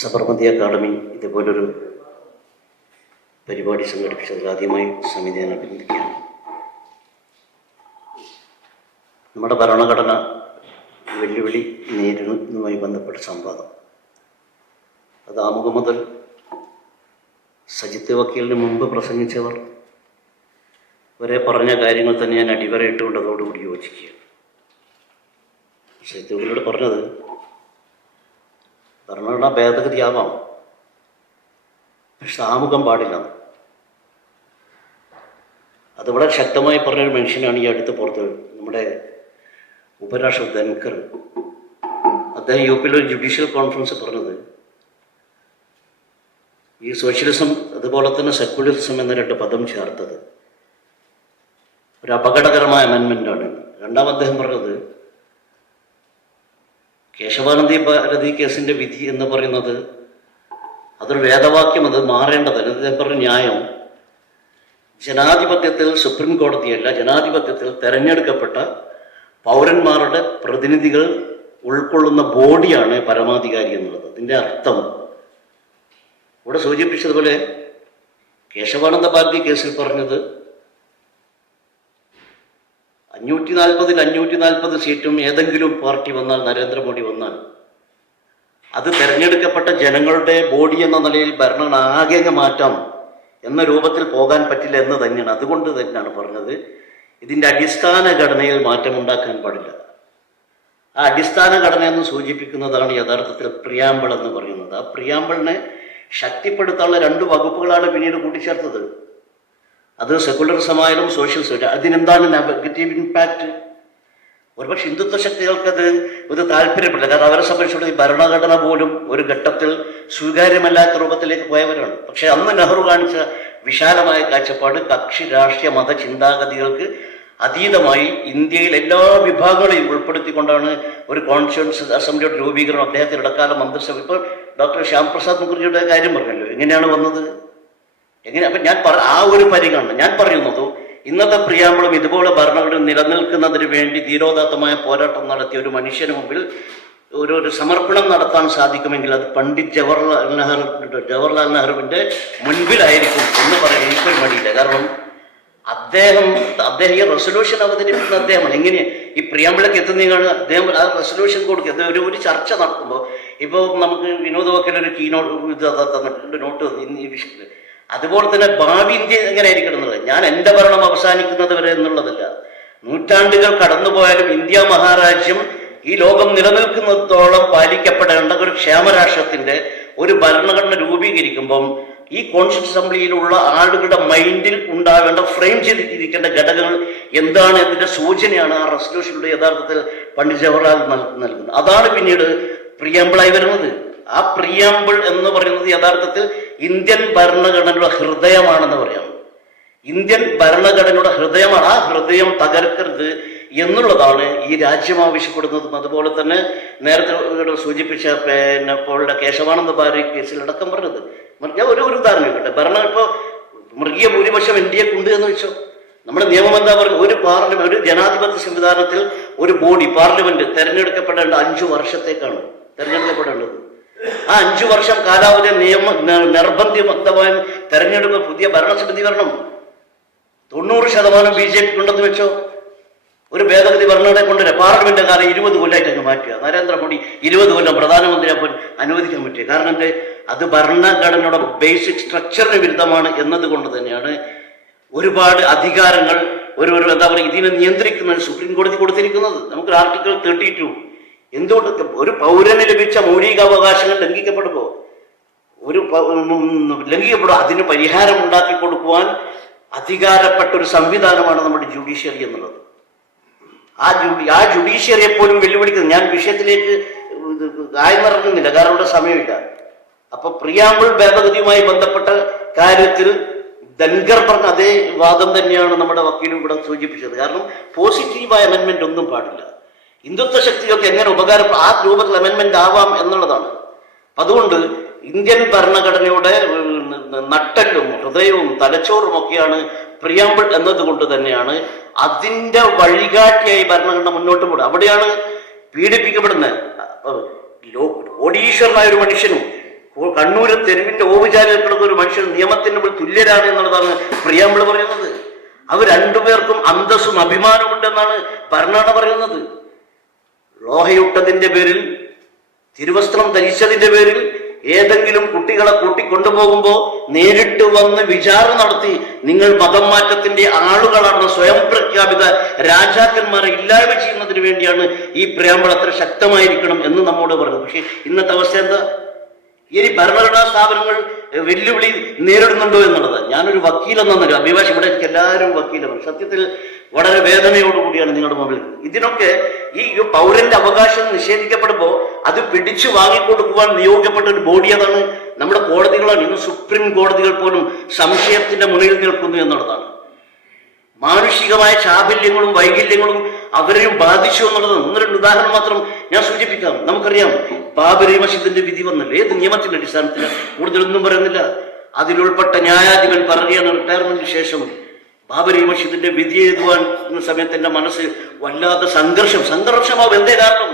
Sabarmati academy ഇതുപോലൊരു പരിപാടി സംഘടിപ്പിച്ചതിൽ ആദ്യമായി സമിതിയെ അഭിനന്ദിക്കുകയാണ്. നമ്മുടെ ഭരണഘടന വെല്ലുവിളി നേരിടുന്നതുമായി ബന്ധപ്പെട്ട സംവാദം അത് ആമുഖം മുതൽ സജിത്ത് വക്കീലിന് മുമ്പ് പ്രസംഗിച്ചവർ വരെ പറഞ്ഞ കാര്യങ്ങൾ തന്നെ ഞാൻ അടിവരയിട്ടുകൊണ്ട് അതോടുകൂടി യോജിക്കുകയാണ്. സജിത്ത് വക്കീലോട് പറഞ്ഞത് ഭരണഘടനാ ഭേദഗതി ആവാം, പക്ഷെ ആമുഖം പാടില്ല. അത് വളരെ ശക്തമായി പറഞ്ഞൊരു മനുഷ്യനാണ് ഈ അടുത്ത് പുറത്ത് നമ്മുടെ ഉപരാഷ്ട്രപതി ധൻകർ. അദ്ദേഹം യുപിയിലൊരു ജുഡീഷ്യൽ കോൺഫറൻസ് പറഞ്ഞത് ഈ സോഷ്യലിസം അതുപോലെ തന്നെ സെക്യുലറിസം എന്ന രണ്ട് പദം ചേർത്തത് ഒരു അപകടകരമായ അമെൻമെൻ്റാണ്. രണ്ടാം അദ്ദേഹം പറഞ്ഞത് കേശവാനന്ദി ഭാരതി കേസിൻ്റെ വിധി എന്ന് പറയുന്നത് അതൊരു വേദവാക്യം, അത് മാറേണ്ടതല്ല. അദ്ദേഹം പറഞ്ഞ ന്യായം ജനാധിപത്യത്തിൽ സുപ്രീം കോടതിയല്ല, ജനാധിപത്യത്തിൽ തെരഞ്ഞെടുക്കപ്പെട്ട പൗരന്മാരുടെ പ്രതിനിധികൾ ഉൾക്കൊള്ളുന്ന ബോഡിയാണ് പരമാധികാരി എന്നുള്ളത്. അതിൻ്റെ അർത്ഥം ഇവിടെ സൂചിപ്പിച്ചതുപോലെ കേശവാനന്ദ ഭാരതി കേസിൽ പറഞ്ഞത് 540 സീറ്റും ഏതെങ്കിലും പാർട്ടി വന്നാൽ, നരേന്ദ്രമോദി വന്നാൽ, അത് തിരഞ്ഞെടുക്കപ്പെട്ട ജനങ്ങളുടെ ബോഡി എന്ന നിലയിൽ ഭരണം ആകെ മാറ്റാം എന്ന രൂപത്തിൽ പോകാൻ പറ്റില്ല എന്ന് തന്നെയാണ്. അതുകൊണ്ട് തന്നെയാണ് പറഞ്ഞത് ഇതിൻ്റെ അടിസ്ഥാന ഘടനയിൽ മാറ്റമുണ്ടാക്കാൻ പാടില്ല. ആ അടിസ്ഥാന ഘടന എന്ന് സൂചിപ്പിക്കുന്നതാണ് യഥാർത്ഥത്തിൽ പ്രിയാമ്പിൾ എന്ന് പറയുന്നത്. ആ പ്രിയാമ്പിളിനെ ശക്തിപ്പെടുത്താനുള്ള 2 വകുപ്പുകളാണ് പിന്നീട് കൂട്ടിച്ചേർത്തത്. അത് സെക്യുലറിസമായാലും സോഷ്യലിസം. അതിനെന്താണ് നെഗറ്റീവ് ഇമ്പാക്റ്റ്? ഒരുപക്ഷെ ഹിന്ദുത്വ ശക്തികൾക്കത് ഒരു താല്പര്യപ്പെടില്ല. കാരണം അവരെ സംബന്ധിച്ചുള്ള ഈ ഭരണഘടന പോലും ഒരു ഘട്ടത്തിൽ സ്വീകാര്യമല്ലാത്ത രൂപത്തിലേക്ക് പോയവരാണ്. പക്ഷെ അന്ന് നെഹ്റു കാണിച്ച വിശാലമായ കാഴ്ചപ്പാട് കക്ഷി രാഷ്ട്രീയ മത ചിന്താഗതികൾക്ക് അതീതമായി ഇന്ത്യയിൽ എല്ലാ വിഭാഗങ്ങളെയും ഉൾപ്പെടുത്തിക്കൊണ്ടാണ് ഒരു കോൺസ്റ്റിറ്റ്യൂവൻസി അസംബ്ലിയുടെ രൂപീകരണം. അദ്ദേഹത്തിന് ഇടക്കാല മന്ത്രിസഭ. ഇപ്പോൾ ഡോക്ടർ ശ്യാം പ്രസാദ് മുഖർജിയുടെ കാര്യം പറഞ്ഞല്ലോ, എങ്ങനെയാണ് വന്നത്, എങ്ങനെ? അപ്പം ഞാൻ ആ ഒരു പരിഗണന ഞാൻ പറയുന്നത്, ഇന്നത്തെ പ്രിയാമ്പിളും ഇതുപോലെ ഭരണഘടന നിലനിൽക്കുന്നതിന് വേണ്ടി ധീരോദാത്തമായ പോരാട്ടം നടത്തിയ ഒരു മനുഷ്യന് മുമ്പിൽ ഒരു സമർപ്പണം നടത്താൻ സാധിക്കുമെങ്കിൽ അത് പണ്ഡിറ്റ് ജവഹർലാൽ നെഹ്റുവിൻ്റെ മുൻപിലായിരിക്കും എന്ന് പറയാൻ എനിക്കൊരു മടിയില്ല. കാരണം അദ്ദേഹം ഈ റെസൊല്യൂഷൻ അവതരിപ്പിക്കുന്ന അദ്ദേഹമാണ്. എങ്ങനെ ഈ പ്രിയാമ്പിളൊക്കെ എത്തുന്നതാണ് അദ്ദേഹം ആ റെസൊല്യൂഷൻ കൊടുക്കുക. ഒരു ചർച്ച നടത്തുമ്പോൾ ഇപ്പോൾ നമുക്ക് വിനോദ് വക്കീൽ ഒരു തന്നിട്ടുണ്ട് നോട്ട് ഈ വിഷയത്തിൽ. അതുപോലെ തന്നെ ഭാവി ഇന്ത്യ എങ്ങനെ ആയിരിക്കണം എന്നുള്ളത്, ഞാൻ എൻ്റെ ഭരണം അവസാനിക്കുന്നത് വരെ എന്നുള്ളതല്ല, നൂറ്റാണ്ടുകൾ കടന്നുപോയാലും ഇന്ത്യ മഹാരാജ്യം ഈ ലോകം നിലനിൽക്കുന്നതോളം പാലിക്കപ്പെടേണ്ട ഒരു ക്ഷേമരാഷ്ട്രത്തിൻ്റെ ഒരു ഭരണഘടന രൂപീകരിക്കുമ്പം ഈ കോൺസ്റ്റിറ്റ്യൂഷൻ അസംബ്ലിയിലുള്ള ആളുകളുടെ മൈൻഡിൽ ഉണ്ടാവേണ്ട, ഫ്രെയിം ചെയ്തിരിക്കേണ്ട ഘടകങ്ങൾ എന്താണ് എന്നതിൻ്റെ സൂചനയാണ് ആ റെസൊല്യൂഷനിലൂടെ യഥാർത്ഥത്തിൽ പണ്ഡിറ്റ് ജവഹർലാൽ നൽകുന്നത്. അതാണ് പിന്നീട് പ്രിയാമ്പിളായി വരുന്നത്. ആ പ്രിയാമ്പിൾ എന്ന് പറയുന്നത് യഥാർത്ഥത്തിൽ ഇന്ത്യൻ ഭരണഘടനയുടെ ഹൃദയമാണെന്ന് പറയാം. ഇന്ത്യൻ ഭരണഘടനയുടെ ഹൃദയമാണ്. ആ ഹൃദയം തകർക്കരുത് എന്നുള്ളതാണ് ഈ രാജ്യം ആവശ്യപ്പെടുന്നതും. അതുപോലെ തന്നെ നേരത്തെ സൂചിപ്പിച്ച പോളുടെ കേശവാനന്ദ ഭാരതി കേസിലടക്കം പറഞ്ഞത്. ഞാൻ ഒരു ഉദാഹരണം കേട്ടെ. ഭരണം ഇപ്പോൾ മൃഗീയ ഭൂരിപക്ഷം ഇന്ത്യക്കുണ്ട് എന്ന് വെച്ചോ, നമ്മുടെ നിയമം എന്താ പറയുക, ഒരു പാർലമെന്റ്, ഒരു ജനാധിപത്യ സംവിധാനത്തിൽ ഒരു ബോഡി പാർലമെന്റ് തെരഞ്ഞെടുക്കപ്പെടേണ്ട 5 വർഷത്തേക്കാണ് തെരഞ്ഞെടുക്കപ്പെടേണ്ടത്. ആ 5 വർഷം കാലാവധി നിർബന്ധിതമായും തെരഞ്ഞെടുപ്പ് പുതിയ ഭരണസമിതി വരണം. 90% BJP ഉണ്ടെന്ന് വെച്ചോ, ഒരു ഭേദഗതി ഭരണഘടന കൊണ്ടുവരാം. പാർലമെന്റ് കാലം 20 കൊല്ലമായിട്ട് അങ്ങ് മാറ്റുക. നരേന്ദ്രമോദി 20 കൊല്ലം പ്രധാനമന്ത്രിയാക്കാൻ അനുവദിക്കാൻ പറ്റുക. കാരണം അത് ഭരണഘടനയുടെ ബേസിക് സ്ട്രക്ചറിന് വിരുദ്ധമാണ് എന്നതുകൊണ്ട് തന്നെയാണ് ഒരുപാട് അധികാരങ്ങൾ എന്താ പറയുക ഇതിനെ നിയന്ത്രിക്കുന്നതിന് സുപ്രീം കോടതി കൊടുത്തിരിക്കുന്നത്. നമുക്ക് ആർട്ടിക്കിൾ 32 എന്തുകൊണ്ട് ഒരു പൗരന് ലഭിച്ച മൗലികാവകാശങ്ങൾ ലംഘിക്കപ്പെടുമ്പോൾ അതിന് പരിഹാരം ഉണ്ടാക്കി കൊടുക്കുവാൻ അധികാരപ്പെട്ട ഒരു സംവിധാനമാണ് നമ്മുടെ ജുഡീഷ്യറി എന്നുള്ളത്. ആ ജുഡീഷ്യറിയെ പോലും വെല്ലുവിളിക്കുന്നത്. ഞാൻ വിഷയത്തിലേക്ക് ആഴ്ന്നിറങ്ങുന്നില്ല, കാരണം ഇവിടെ സമയമില്ല. അപ്പൊ പ്രിയാമ്പിൾ ഭേദഗതിയുമായി ബന്ധപ്പെട്ട കാര്യത്തിൽ ധൻകർ പറഞ്ഞ അതേ വാദം തന്നെയാണ് നമ്മുടെ വക്കീലും ഇവിടെ സൂചിപ്പിച്ചത്. കാരണം പോസിറ്റീവായ അമെൻമെന്റ് ഒന്നും പാടില്ല. ഹിന്ദുത്വ ശക്തികൾക്ക് എങ്ങനെ ആ രൂപത്തിൽ അമെൻമെന്റ് ആവാം എന്നുള്ളതാണ്. അതുകൊണ്ട് ഇന്ത്യൻ ഭരണഘടനയുടെ നട്ടെല്ലും ഹൃദയവും തലച്ചോറും ഒക്കെയാണ് പ്രിയാമ്പിൾ എന്നതുകൊണ്ട് തന്നെയാണ് അതിൻ്റെ വഴികാട്ടിയായി ഭരണഘടന മുന്നോട്ട് പോകുന്നത്. അവിടെയാണ് പീഡിപ്പിക്കപ്പെടുന്നത്. കോടീശ്വരനായ ഒരു മനുഷ്യനും കണ്ണൂര് തെരുവിന്റെ ഓവുചാലിൽ കിടക്കുന്ന ഒരു മനുഷ്യൻ നിയമത്തിന് മുമ്പിൽ തുല്യരാണ് എന്നുള്ളതാണ് പ്രിയാമ്പിള് പറയുന്നത്. അവർ രണ്ടുപേർക്കും അന്തസ്സും അഭിമാനമുണ്ടെന്നാണ് ഭരണഘടന പറയുന്നത്. ലോഹയുട്ടതിന്റെ പേരിൽ, തിരുവസ്ത്രം ധരിച്ചതിന്റെ പേരിൽ ഏതെങ്കിലും കുട്ടികളെ കൂട്ടിക്കൊണ്ടുപോകുമ്പോൾ നേരിട്ട് വന്ന് വിചാരണ നടത്തി നിങ്ങൾ മതം മാറ്റത്തിന്റെ ആളുകളാണ് സ്വയം പ്രഖ്യാപിത രാജാക്കന്മാരെ ഇല്ലായ്മ ചെയ്യുന്നതിന് വേണ്ടിയാണ് ഈ പ്രിയാമ്പിൾ അത്ര ശക്തമായിരിക്കണം എന്ന് നമ്മോട് പറയുന്നത്. പക്ഷെ ഇന്നത്തെ അവസ്ഥ എന്താ? ഇനി ഭരണഘടനാ സ്ഥാപനങ്ങൾ വെല്ലുവിളി നേരിടുന്നുണ്ടോ എന്നുള്ളത്. ഞാനൊരു വക്കീലെന്ന നില, അഭിഭാഷകൻ, ഇവിടെ എനിക്ക് എല്ലാവരും വക്കീലാണ്. സത്യത്തിൽ വളരെ വേദനയോടുകൂടിയാണ് നിങ്ങളുടെ മുമ്പിൽ. ഇതിനൊക്കെ ഈ പൗരന്റെ അവകാശം നിഷേധിക്കപ്പെടുമ്പോൾ അത് പിടിച്ചു വാങ്ങിക്കൊടുക്കുവാൻ നിയോഗിക്കപ്പെട്ട ഒരു ബോഡി അതാണ് നമ്മുടെ കോടതികളാണ്. ഇന്ന് സുപ്രീം കോടതികൾ പോലും സംശയത്തിന്റെ മുന്നിൽ നിൽക്കുന്നു എന്നുള്ളതാണ്. മാനുഷികമായ ചാബല്യങ്ങളും വൈകല്യങ്ങളും അവരെയും ബാധിച്ചു എന്നുള്ളത് ഒന്ന് രണ്ട് ഉദാഹരണം മാത്രം ഞാൻ സൂചിപ്പിക്കാം. നമുക്കറിയാം, ബാബരി മസ്ജിദിന്റെ വിധി വന്നല്ലോ. ഏത് നിയമത്തിന്റെ അടിസ്ഥാനത്തിൽ? കൂടുതലൊന്നും പറയുന്നില്ല. അതിലുൾപ്പെട്ട ന്യായാധിപൻ പറയുകയാണ്, റിട്ടയർമെന്റിന് ശേഷം ബാബരി മസ്ജിദിന്റെ വിധി എഴുതുവാൻ സമയത്ത് എന്റെ മനസ്സ് വല്ലാത്ത സംഘർഷമാവും. എന്തേ കാരണം?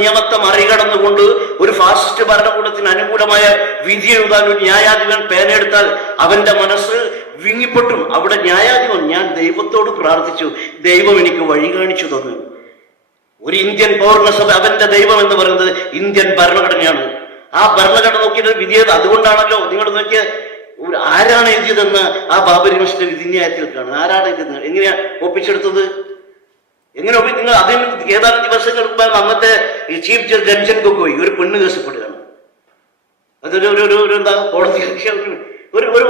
നിയമത്തെ മറികടന്നുകൊണ്ട് ഒരു ഫാസിസ്റ്റ് ഭരണകൂടത്തിന് അനുകൂലമായ വിധി എഴുതാൻ ഒരു ന്യായാധിപൻ പേനെടുത്താൽ അവന്റെ മനസ്സ് വിങ്ങിപ്പൊട്ടും. അവിടെ ന്യായാധിപൻ, ഞാൻ ദൈവത്തോട് പ്രാർത്ഥിച്ചു, ദൈവം എനിക്ക് വഴി കാണിച്ചു തന്നു. ഒരു ഇന്ത്യൻ പൗരസഭ, അവന്റെ ദൈവം എന്ന് പറയുന്നത് ഇന്ത്യൻ ഭരണഘടനയാണ്. ആ ഭരണഘടന നോക്കിയിട്ട് വിധി ചെയ്ത്, അതുകൊണ്ടാണല്ലോ നിങ്ങൾ നോക്കിയ ആരാണ് എഴുതിയതെന്ന് ആ ബാബരി മസ്ജിദ് വിധിന്യായത്തിൽ കാണും. ആരാണ് എഴുതുന്നത്? എങ്ങനെയാ ഒപ്പിച്ചെടുത്തത്? എങ്ങനെ നിങ്ങൾ അതിന് ഏതാനും ദിവസങ്ങൾ മുമ്പ് അന്നത്തെ ചീഫ് ജസ്റ്റിസ് രഞ്ജൻ ഗൊഗോയ് ഒരു പെണ്ണ് കേസപ്പെടുകയാണ്. അതൊരു എന്താ കോടതി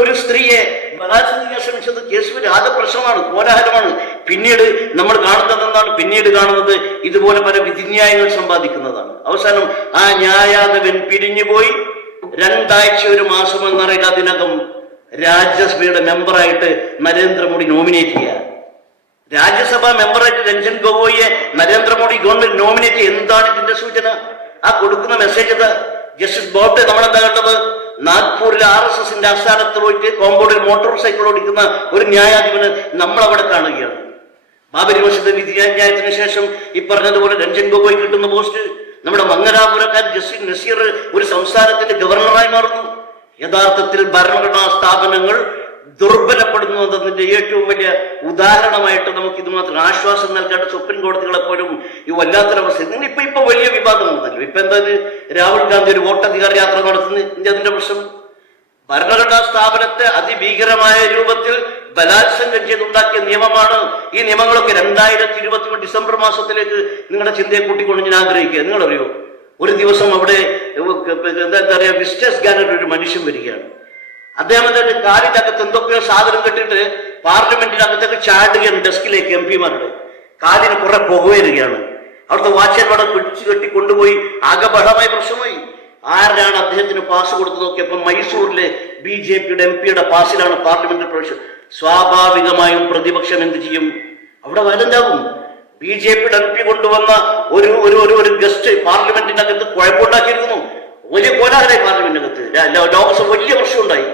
ഒരു സ്ത്രീയെ ബലാത്സംഗം ശ്രമിച്ചത് കേസ് ആകെ പ്രശ്നമാണ്, കോലാഹലമാണ്. പിന്നീട് നമ്മൾ കാണുന്നത് എന്താണ്? പിന്നീട് കാണുന്നത് ഇതുപോലെ പല വിധിന്യായങ്ങൾ സമ്പാദിക്കുന്നതാണ്. അവസാനം ആ ന്യായാധിപൻ പിരിഞ്ഞുപോയി. 2 ആഴ്ച 1 മാസം എന്നറിയില്ല, അതിനകം രാജ്യസഭയുടെ മെമ്പറായിട്ട് നരേന്ദ്രമോദി നോമിനേറ്റ് ചെയ്യുക. രാജ്യസഭാ മെമ്പറായിട്ട് രഞ്ജൻ ഗൊഗോയിയെ നരേന്ദ്രമോദി ഗവൺമെന്റ് നോമിനേറ്റ്. എന്താണ് ഇതിന്റെ സൂചന? ആ കൊടുക്കുന്ന മെസ്സേജ് അത് ജസ്റ്റിസ് ബോബ്ഡെ നമ്മളെന്താ കണ്ടത്? നാഗ്പൂരിലെ RSSന്റെ ആസ്ഥാനത്ത് പോയിട്ട് കോമ്പൗണ്ടിൽ മോട്ടോർ സൈക്കിൾ ഓടിക്കുന്ന ഒരു ന്യായാധിപന് നമ്മളവിടെ കാണുകയാണ്. ബാബരി മസ്ജിദ് വിധിന്യായത്തിന് ശേഷം ഈ പറഞ്ഞതുപോലെ രഞ്ജൻ ഗൊഗോയ് കിട്ടുന്ന പോസ്റ്റ്, നമ്മുടെ മംഗലാപുരക്കാരൻ ജസ്റ്റിസ് നസീർ ഒരു സംസ്ഥാനത്തിന്റെ ഗവർണറായി മാറുന്നു. യഥാർത്ഥത്തിൽ ഭരണഘടനാ സ്ഥാപനങ്ങൾ ദുർബലപ്പെടുന്നു എന്നതിന്റെ ഏറ്റവും വലിയ ഉദാഹരണമായിട്ട് നമുക്ക് ഇത് മാത്രം ആശ്വാസം നൽകേണ്ട സുപ്രീം കോടതികളെ പോലും ഈ വല്ലാത്തൊരവസ്ഥ. ഇപ്പൊ വലിയ വിവാദം ഉണ്ടല്ലോ. ഇപ്പൊ എന്താ, രാഹുൽ ഗാന്ധി ഒരു വോട്ടധികാര യാത്ര നടത്തുന്നു. അതിന്റെ പ്രശ്നം ഭരണഘടനാ സ്ഥാപനത്തെ അതിഭീകരമായ രൂപത്തിൽ ബലാത്സംഗം ചെയ്തുണ്ടാക്കിയ നിയമമാണ്. ഈ നിയമങ്ങളൊക്കെ 2021 ഡിസംബർ മാസത്തിലേക്ക് നിങ്ങളുടെ ചിന്തയെ കൂട്ടിക്കൊണ്ട് ഞാൻ ആഗ്രഹിക്കുക. നിങ്ങളറിയോ, ഒരു ദിവസം അവിടെ എന്താ പറയാ, വിസ്റ്റേഴ്സ് ഗാലറി ഒരു മനുഷ്യൻ വരികയാണ്. അദ്ദേഹത്തിന്റെ കാലിന്റെ അകത്ത് എന്തൊക്കെയോ സാധനം കെട്ടിട്ട് പാർലമെന്റിനകത്തേക്ക് ചാടുകയാണ്. ഡെസ്കിലേക്ക് MP-മാരുടെ കാലിന് കുറെ പുക വരികയാണ്. അവിടുത്തെ വാച്ച്മാനെ പിടിച്ചു കെട്ടി കൊണ്ടുപോയി ആകെ ബഹളമായി പ്രശ്നമായി. ആരാണ് അദ്ദേഹത്തിന് പാസ് കൊടുത്തു നോക്കിയപ്പോ മൈസൂരിലെ BJPയുടെ MP-യുടെ പാസിലാണ് പാർലമെന്റിൽ പ്രവേശനം. സ്വാഭാവികമായും പ്രതിപക്ഷം എന്ത് ചെയ്യും? അവിടെ വയലന്റാകും. BJPയുടെ MP കൊണ്ടുവന്ന ഒരു ഗസ്റ്റ് പാർലമെന്റിനകത്ത് കുഴപ്പമുണ്ടാക്കിയിരിക്കുന്നു. വലിയ കോലാഹലമായി പാർലമെന്റിനകത്ത്. ലോകസഭ വലിയ പ്രശ്നമുണ്ടായി.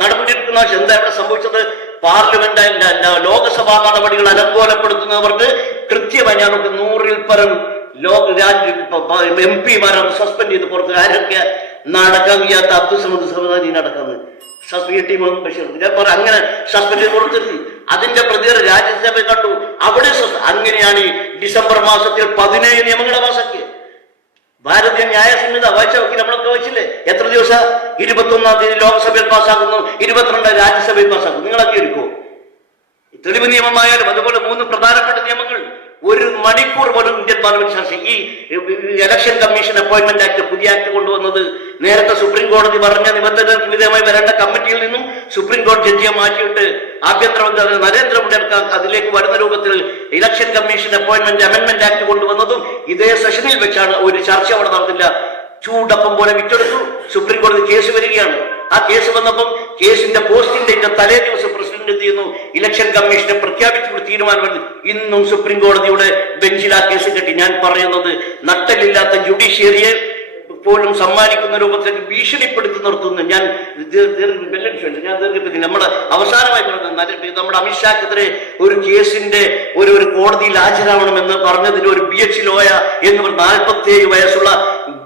നടപടിയെടുക്കുന്ന എന്താ ഇവിടെ സംഭവിച്ചത്? പാർലമെന്റ് ലോകസഭാ നടപടികൾ അലങ്കോലപ്പെടുത്തുന്നവർക്ക് കൃത്യമായി ഞാൻ 100-ൽ പരം MP-മാരാണ് സസ്പെൻഡ് ചെയ്ത് പുറത്ത്. ആരൊക്കെ? നടക്കാൻ വയ്യാത്ത അബ്ദുസമദ് സമദാനി നടക്കുന്നത്, അങ്ങനെ സസ്പെൻഡ് ചെയ്ത് പുറത്തെത്തി. അതിന്റെ പ്രതികരണം രാജ്യസഭ കണ്ടു. അവിടെ അങ്ങനെയാണ് ഈ ഡിസംബർ മാസത്തിൽ 17 നിയമങ്ങളെ പാസാക്കിയത്. ഭാരതീയ ന്യായ സംഹിത വായിച്ച നോക്കി നമ്മളൊക്കെ വായിച്ചില്ലേ? എത്ര ദിവസം? 21-ാം തീയതി ലോക്സഭയിൽ പാസ്സാക്കുന്നു, 22 രാജ്യസഭയിൽ പാസ്സാക്കുന്നു. നിങ്ങളൊക്കെ എടുക്കുമോ? തെളിവ് നിയമമായാലും അതുപോലെ 3 പ്രധാനപ്പെട്ട നിയമങ്ങൾ 1 മണിക്കൂർ പോലും ഇന്ത്യൻ പാർലമെന്റ് ചർച്ച. ഈ ഇലക്ഷൻ കമ്മീഷൻ അപ്പോയിന്റ്മെന്റ് ആക്ട്, പുതിയ ആക്ട് കൊണ്ടുവന്നത് നേരത്തെ സുപ്രീം കോടതി പറഞ്ഞ നിബന്ധനകൾക്ക് വിധേയമായി വരേണ്ട കമ്മിറ്റിയിൽ നിന്നും സുപ്രീം കോടതി ജഡ്ജിയെ മാറ്റിയിട്ട് ആഭ്യന്തരമന്ത്രി നരേന്ദ്രമോദി അതിലേക്ക് വരുന്ന രൂപത്തിൽ election commission appointment amendment act കൊണ്ടുവന്നതും ഇതേ സെഷനിൽ വെച്ചാണ്. ഒരു ചർച്ച അവിടെ നടന്നില്ല. ചൂടപ്പം പോലെ വിറ്റെടുത്തു. സുപ്രീം കോടതി കേസ് വരികയാണ്. ആ കേസ് വന്നപ്പം കേസിന്റെ പോസ്റ്റിന്റെ തലേ ദിവസം പ്രസിഡന്റ് എന്ത് ചെയ്യുന്നു? ഇലക്ഷൻ കമ്മീഷനെ പ്രഖ്യാപിച്ചുകൊണ്ട് തീരുമാനം. ഇന്നും സുപ്രീം കോടതിയുടെ ബെഞ്ചിൽ ആ കേസ് കെട്ടി. ഞാൻ പറയുന്നത് നട്ടലില്ലാത്ത ജുഡീഷ്യറിയെ പോലും സമ്മാനിക്കുന്ന രൂപത്തിലേക്ക് ഭീഷണിപ്പെടുത്തി നിർത്തുന്നു. ഞാൻ ദീർഘിപ്പിക്കുന്നു. നമ്മുടെ അവസാനമായി പറഞ്ഞത് നമ്മുടെ അമിത്ഷാക്കെതിരെ ഒരു കേസിന്റെ ഒരു കോടതിയിൽ ഹാജരാവണമെന്ന് പറഞ്ഞതിന് ഒരു BH ലോയ എന്ന് 47 വയസ്സുള്ള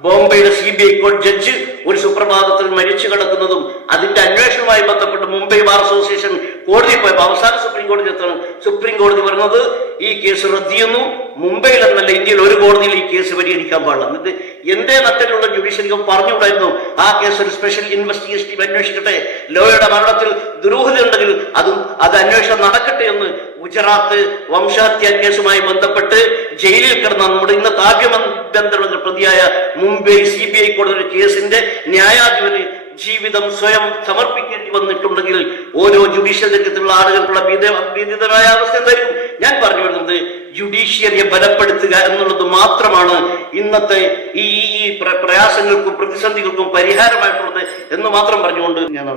ബോംബെയുടെ CBI കോടതി ജഡ്ജ് ഒരു സുപ്രഭാതത്തിൽ മരിച്ചു കിടക്കുന്നതും അതിന്റെ അന്വേഷണവുമായി ബന്ധപ്പെട്ട് മുംബൈ ബാർ അസോസിയേഷൻ കോടതിയിൽ പോയപ്പോൾ അവസാനം സുപ്രീം കോടതി പറഞ്ഞത് ഈ കേസ് റദ്ദ് ചെയ്യുന്നു. മുംബൈയിൽ എന്നല്ല, ഇന്ത്യയിൽ ഒരു കോടതിയിൽ ഈ കേസ് പരിഗണിക്കാൻ പാടില്ല. എന്നിട്ട് എന്തേ നട്ടിലുള്ള ജുഡീഷ്യറിക്കും പറഞ്ഞുകൂടായിരുന്നു ആ കേസ് ഒരു സ്പെഷ്യൽ ഇൻവെസ്റ്റിഗേഷൻ ടീം അന്വേഷിക്കട്ടെ, ലോയുടെ മരണത്തിൽ ദുരൂഹത ഉണ്ടെങ്കിൽ അത് അന്വേഷണം നടക്കട്ടെ എന്ന്. ഗുജറാത്ത് വംശഹത്യാ കേസുമായി ബന്ധപ്പെട്ട് ജയിലിൽ കിടന്ന നമ്മുടെ ഇന്നത്തെ ആഭ്യന്തര പ്രതിയായ മുംബൈ CBI കോടതി കേസിന്റെ ന്യായാധിപന് ജീവിതം സ്വയം സമർപ്പിക്കേണ്ടി വന്നിട്ടുണ്ടെങ്കിൽ ഓരോ ജുഡീഷ്യൽ രംഗത്തുള്ള ആളുകൾക്കുള്ള ഭീതിതമായ അവസ്ഥ എന്തായിരിക്കും? ഞാൻ പറഞ്ഞു വരുന്നത് ജുഡീഷ്യറിയെ ബലപ്പെടുത്തുക എന്നുള്ളത് മാത്രമാണ് ഇന്നത്തെ ഈ പ്രയാസങ്ങൾക്കും പ്രതിസന്ധികൾക്കും പരിഹാരമായിട്ടുള്ളത് എന്ന് മാത്രം പറഞ്ഞുകൊണ്ട് ഞാൻ